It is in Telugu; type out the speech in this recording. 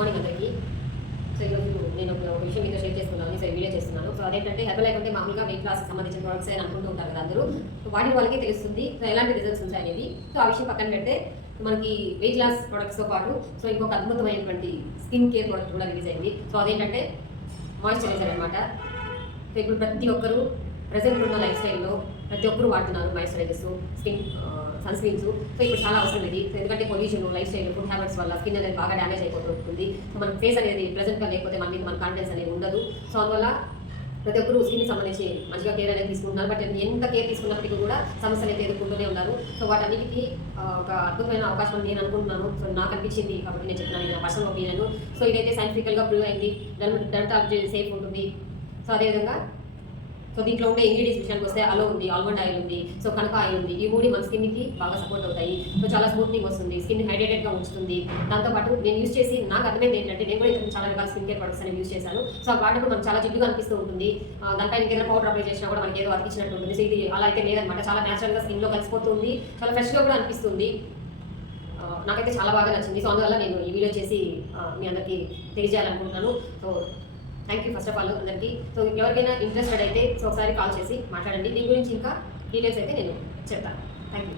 మార్నింగ్ అందరికీ. సో ఈరోజు నేను ఒక విషయం మీతో షేర్ చేసుకున్నాను. సో వీడియో చేస్తున్నాను. సో అదేంటంటే హెర్బల్ లైఫ్ అంటే మామూలుగా వెయిట్ లాస్కి సంబంధించిన ప్రొడక్ట్స్ అని అనుకుంటూ ఉంటారు కదా అందరూ. సో వాటి వాళ్ళకి తెలుస్తుంది సో ఎలాంటి రిజల్ట్స్ ఉంటాయి అనేది. సో ఆ విషయం పక్కన పెడితే మనకి వెయిట్ లాస్ ప్రొడక్ట్స్తో పాటు సో ఇంకొక అద్భుతమైనటువంటి స్కిన్ కేర్ ప్రొడక్ట్ కూడా రిలీజ్ అయింది. సో అదేంటంటే మాయిశ్చరైజర్ అనమాట. సో ఇప్పుడు ప్రతి ఒక్కరూ ప్రజెంట్ ఉన్న లైఫ్ స్టైల్లో ప్రతి ఒక్కరు వాడుతున్నారు moisturisers, skin sun screens. So ఇప్పుడు చాలా అవసరం ఇది. సో ఎందుకంటే pollution, lifestyle, food habits వల్ల స్కిన్ అనేది బాగా డ్యామేజ్ అయిపోతుంది. సో మన ఫేస్ అనేది ప్రెజెంట్గా లేకపోతే మన మీద మన కాన్ఫిడెన్స్ అనేది ఉండదు. సో అందువల్ల ప్రతి ఒక్కరు స్కిన్కి సంబంధించి మంచిగా కేర్ అనేది తీసుకుంటున్నారు. బట్ ఎంత కేర్ తీసుకున్నప్పటికీ కూడా సమస్యలు అయితే ఎదుర్కొంటూనే ఉన్నారు. సో వాటన్నిటికీ ఒక అద్భుతమైన అవకాశం అని నేను అనుకుంటున్నాను. సో నాకు అనిపించింది కాబట్టి నేను చెప్తున్నాను, నా పర్సనల్ ఒపీనియన్. సో ఇదైతే సైంటిఫికల్గా ప్రూవ్ అయింది. డెర్మటాలజీ సేఫ్ ఉంటుంది. సో అదేవిధంగా సో దీంట్లో ఉండే ఇంగ్రీడియంట్స్ విషయానికి వస్తే అలో ఉంది, ఆల్మండ్ ఆయిల్ ఉంది, సో కనక ఆయిల్ ఉంది. ఈ మూడు మన స్కిన్కి బాగా సపోర్ట్ అవుతాయి. సో చాలా స్మూత్నింగ్ వస్తుంది, స్కిన్ హైడ్రేటెడ్గా ఉంచుతుంది. దాంతోపాటు నేను యూజ్ చేసి నాకు అర్థమైంది ఏంటంటే, నేను కూడా చాలా రకాల స్కిన్ కేర్ ప్రొడక్ట్స్ అనేవి యూజ్ చేశాను. సో ఆ వాటికి మనకు చాలా జిడ్డుగా అనిపిస్తూ ఉంటుంది. దానిపైన ఇంకేదైనా పౌడర్ అప్లై చేసినా కూడా మనకి ఏదో అతికించినట్టు ఉంటుంది. సో ఇది అలా అయితే లేదనమాట. చాలా న్యాచురల్గా స్కిన్లో కలిసిపోతుంది, చాలా ఫ్రెష్గా కూడా అనిపిస్తుంది. నాకైతే చాలా బాగా నచ్చింది. సో అందువల్ల నేను ఈ వీడియో చేసి మీ అందరికీ తెలియజేయాలనుకుంటున్నాను. So thank you first of all అందరికీ. సో ఎవరికైనా ఇంట్రెస్టెడ్ అయితే సో ఒకసారి కాల్ చేసి మాట్లాడండి. దీని గురించి ఇంకా డీటెయిల్స్ అయితే నేను చెప్తాను. Thank you.